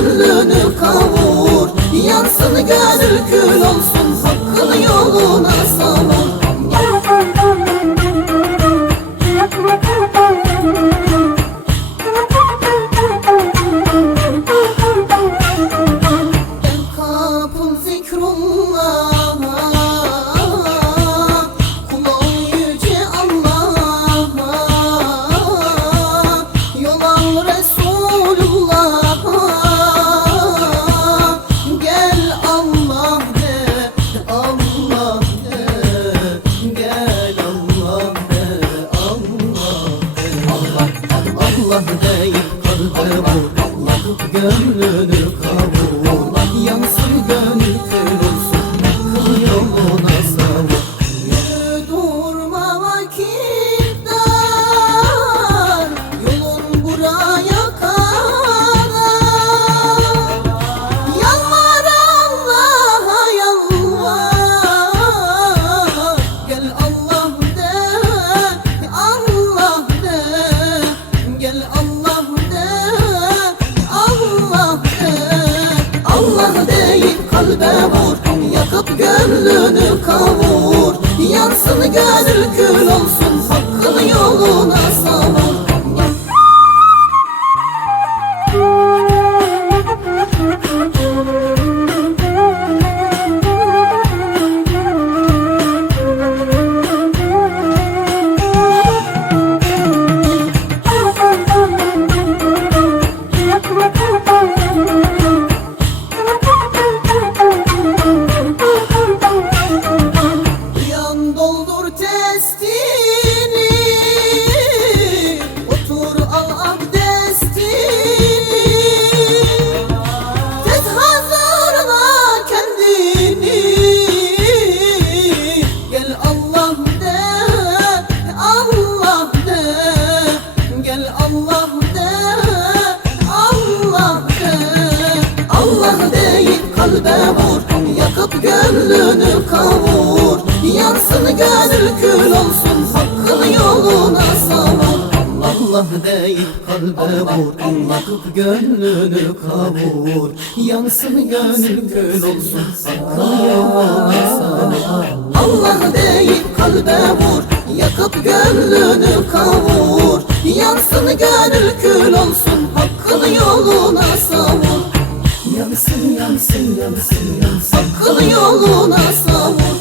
gönlünü kavur Yansın gönül kül olsun Hakkın yoluna savur Allah deyip kalbe vur Yakıp gönlünü kavur Yakıp gönlünü kavur Yansın gönül kül olsun vur Yakıp gönlünü kavur. Yansın gönül kül olsun Hakkın yoluna savur. Allah deyip kalbe vur Yakıp gönlünü kavur. Yansın gönül kül olsun Hakkın yoluna savur. Allah deyip kalbe vur Yakıp gönlünü kavur. Yansın gönül kül olsun Hakkın yoluna savur Hakkın yoluna savur